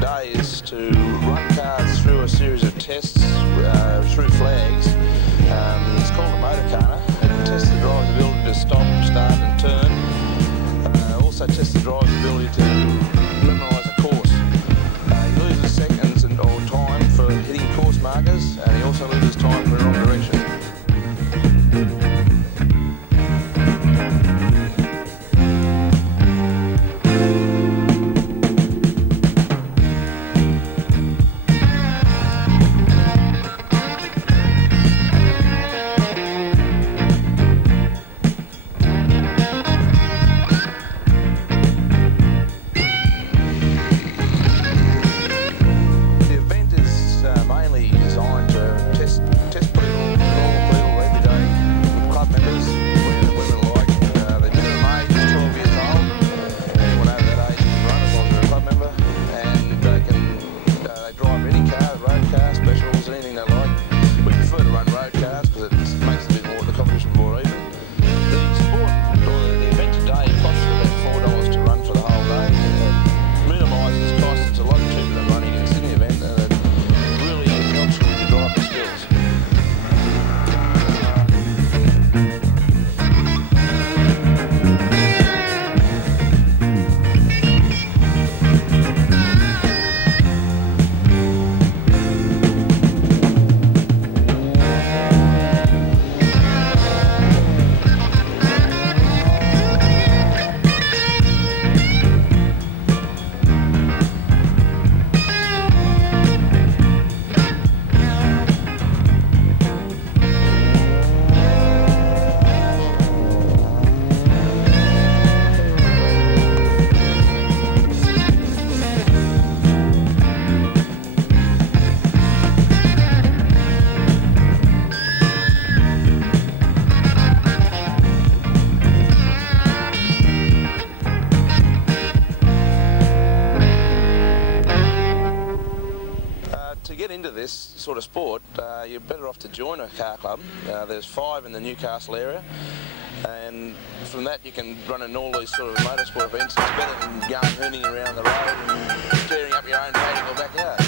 today is to run cars through a series of tests through flags. It's called a motor corner. It tests the driver's ability to stop, start and turn. Also tests the driver's ability to memorise a course. He loses seconds or time for hitting course markers, and he also loses time for the wrong direction. To get into this sort of sport, you're better off to join a car club. There's 5 in the Newcastle area, and from that you can run in all these sort of motorsport events. It's better than going hooning around the road and tearing up your own paddock or backyard.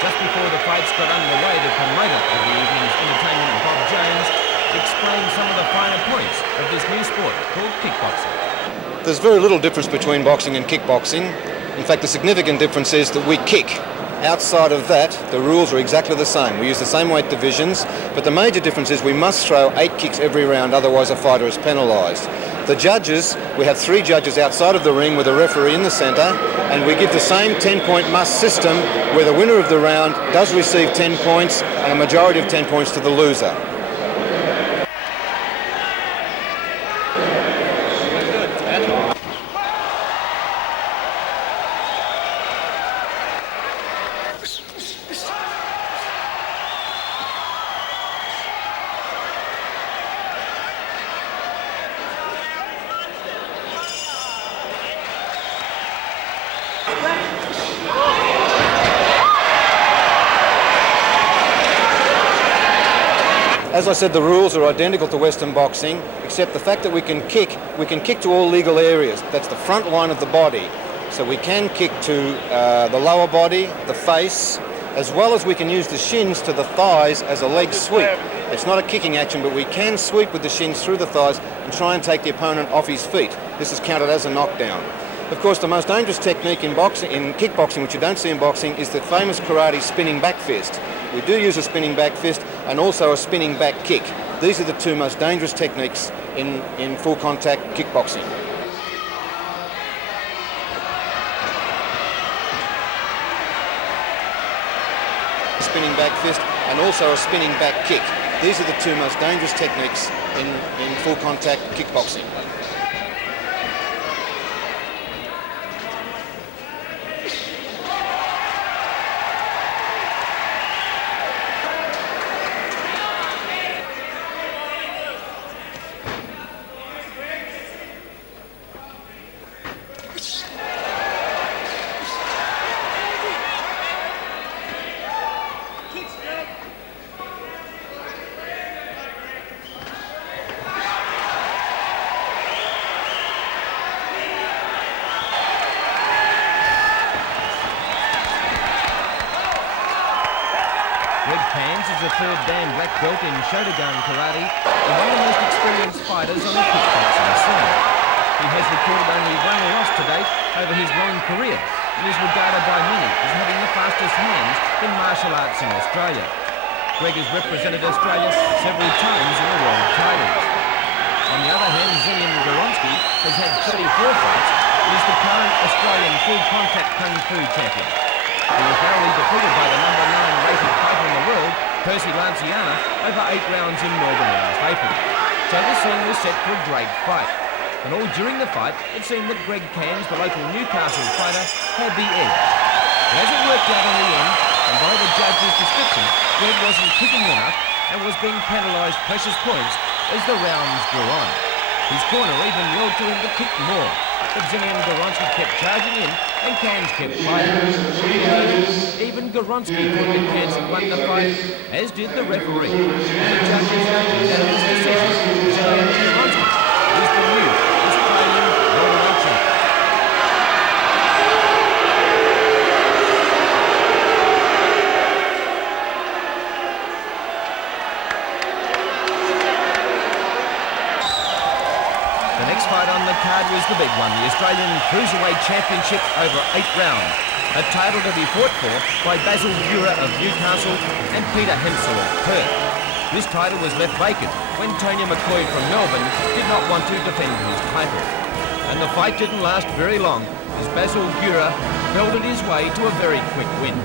Just before the fights got underway, the promoter of the evening's entertainment, Bob Jones, explained some of the finer points of this new sport called kickboxing. There's very little difference between boxing and kickboxing. In fact, the significant difference is that we kick. Outside of that, the rules are exactly the same. We use the same weight divisions, but the major difference is we must throw 8 kicks every round, otherwise a fighter is penalised. The judges, we have 3 judges outside of the ring with a referee in the centre, and we give the same 10-point must system where the winner of the round does receive 10 points and a majority of 10 points to the loser. As I said, the rules are identical to Western boxing, except the fact that we can kick to all legal areas. That's the front line of the body. So we can kick to the lower body, the face, as well as we can use the shins to the thighs as a leg sweep. It's not a kicking action, but we can sweep with the shins through the thighs and try and take the opponent off his feet. This is counted as a knockdown. Of course, the most dangerous technique in kickboxing, which you don't see in boxing, is the famous karate spinning back fist. We do use a spinning back fist and also a spinning back kick. These are the 2 most dangerous techniques in full contact kickboxing. Spinning back fist and also a spinning back kick. These are the 2 most dangerous techniques in full contact kickboxing. Is a 3rd Dan black belt in Shotogun karate and one of the most experienced fighters on the kickboxing scene. He has recorded only 1 loss to date over his long career and is regarded by many as having the fastest hands in martial arts in Australia. Greg has represented Australia several times in the world titles. On the other hand, Zillian Goronsky has had 34 fights and is the current Australian full contact Kung Fu champion. He was narrowly defeated by the number 9 rated fighter in the world, Percy Lanciana, over 8 rounds in Melbourne last April. So the scene was set for a great fight. And all during the fight, it seemed that Greg Cairns, the local Newcastle fighter, had the edge. But as it worked out in the end, and by the judge's description, Greg wasn't kicking enough and was being penalised precious points as the rounds grew on. His corner even yelled to him to kick more, but Zillian Goronsky kept charging in and Cairns kept fighting. Even Goronsky thought that Cairns had won the fight, as did the referee. And the judges unanimous decision, Zillian Goronsky is the new Australian world champion. The next fight on the card was the big one, the Australian Cruiserweight Championship over 8 rounds. A title to be fought for by Basil Gura of Newcastle and Peter Hensel of Perth. This title was left vacant when Tonya McCoy from Melbourne did not want to defend his title. And the fight didn't last very long as Basil Gura belted his way to a very quick win.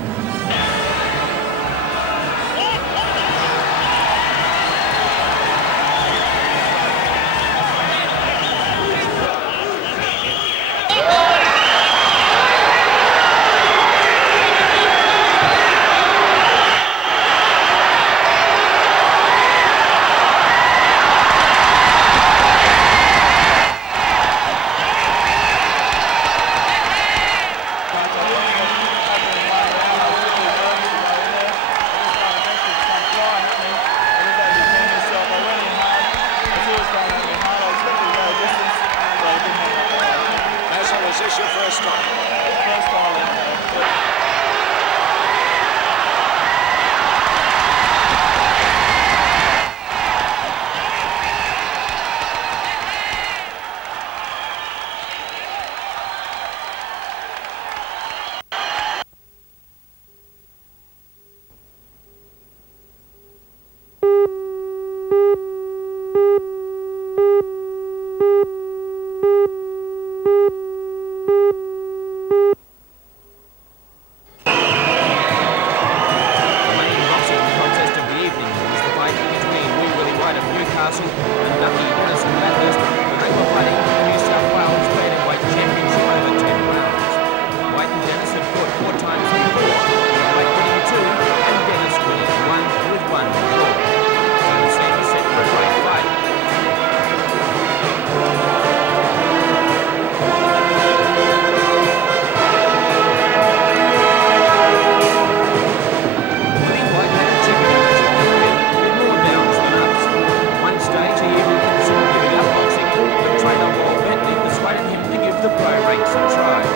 the pro ranks and tried.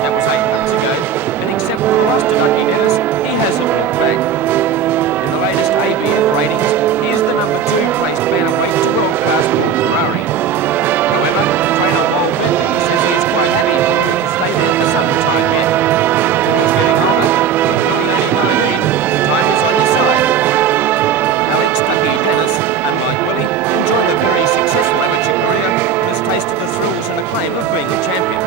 That was 8 months ago, and except for the loss to Ducky Dennis, he hasn't looked back. In the latest ABF ratings, he is the number 2 placed bantamweight to world-class Ferrari. However, trainer Paul Bentley says he is quite happy to stay there for some time yet. He's getting older, looking only 19, time is on his side. Alex Ducky Dennis, unlike Willie, enjoyed a very successful amateur career and has tasted the thrills and acclaim of being a champion.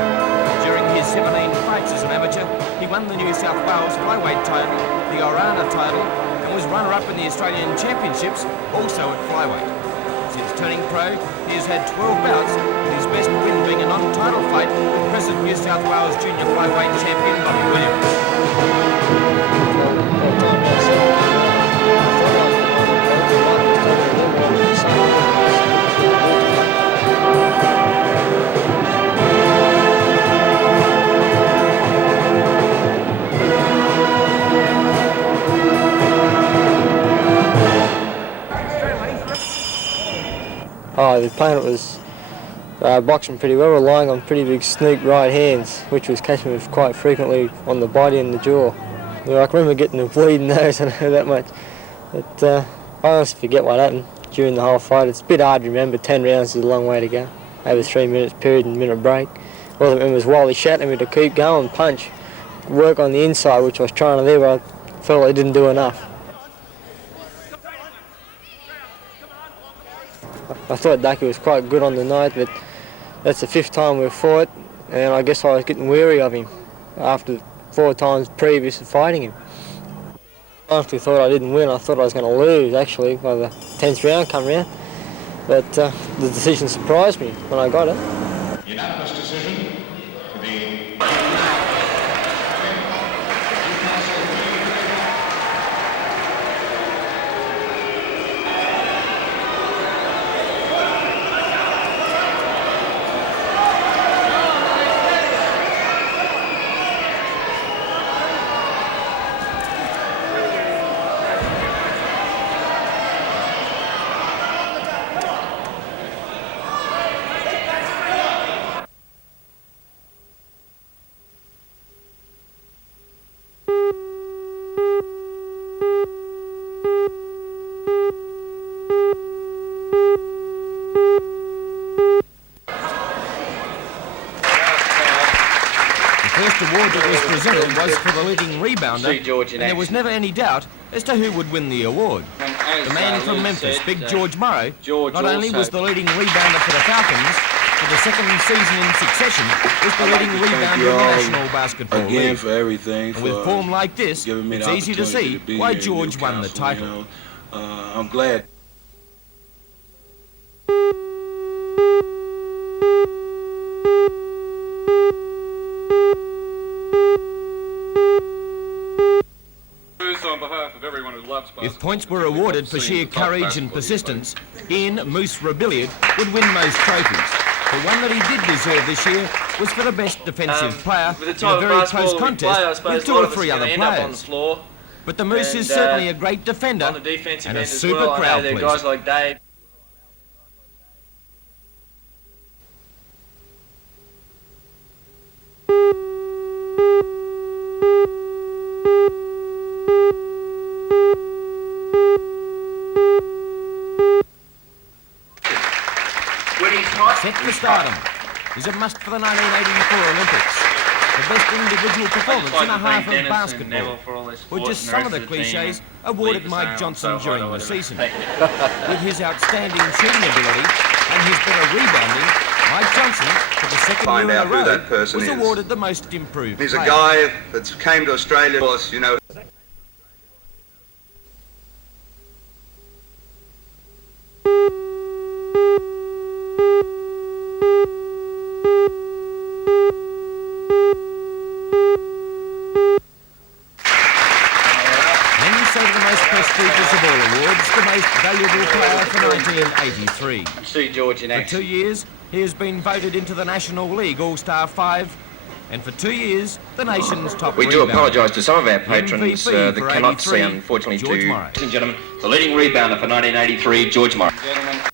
During his 17 fights as an amateur, he won the New South Wales flyweight title, the Orana title, and was runner-up in the Australian Championships, also at flyweight. Since turning pro, he has had 12 bouts, with his best win being a non-title fight with present New South Wales junior flyweight champion Bobby Williams. Oh, the opponent was boxing pretty well, relying on pretty big sneak right hands, which was catching me quite frequently on the body and the jaw. Yeah, I can remember getting a bleeding nose, I know that much. But I honestly forget what happened during the whole fight. It's a bit hard to remember. 10 rounds is a long way to go. Over 3 minutes period and minute break. All I remember was Wally shouting at me to keep going, punch, work on the inside, which I was trying to do, but I felt like I didn't do enough. I thought Ducky was quite good on the night, but that's the 5th time we've fought, and I guess I was getting weary of him after 4 times previous to fighting him. I honestly thought I didn't win. I thought I was going to lose, actually, by the 10th round come round. But the decision surprised me when I got it. Unanimous decision for the... Award that was presented was for the leading rebounder, and there was never any doubt as to who would win the award. The man from Memphis, Big George Morrow, not only was the leading rebounder for the Falcons, for the 2nd season in succession, was the leading rebounder in the National Basketball League. For everything. And with form like this, it's easy to see why George won the title. You know, I'm glad. On behalf of everyone who loves basketball, if points were awarded for sheer courage and persistence, Ian Moose Rebilliard would win most trophies. The one that he did deserve this year was for the best defensive player in a very close contest with 2 or 3 other players. But the Moose is certainly a great defender and a super crowd pleaser. Guys like Dave. Set for stardom is a must for the 1984 Olympics. The best individual performance in a half of basketball. Or just some of the cliches awarded Mike Johnson during the season. With his outstanding shooting ability and his better rebounding, Mike Johnson, for the 2nd year in a row, was awarded the most improved player. He's a guy that came to Australia, you know. Prestigious of all awards, the most valuable player for 1983. See George in action. For 2 years, he has been voted into the National League All-Star 5, and for 2 years, the nation's top We do rebounder. apologise to some of our patrons MVP that for cannot see, 83, unfortunately, George to... Morrow. Ladies and gentlemen, the leading rebounder for 1983, George Morrow. Gentlemen.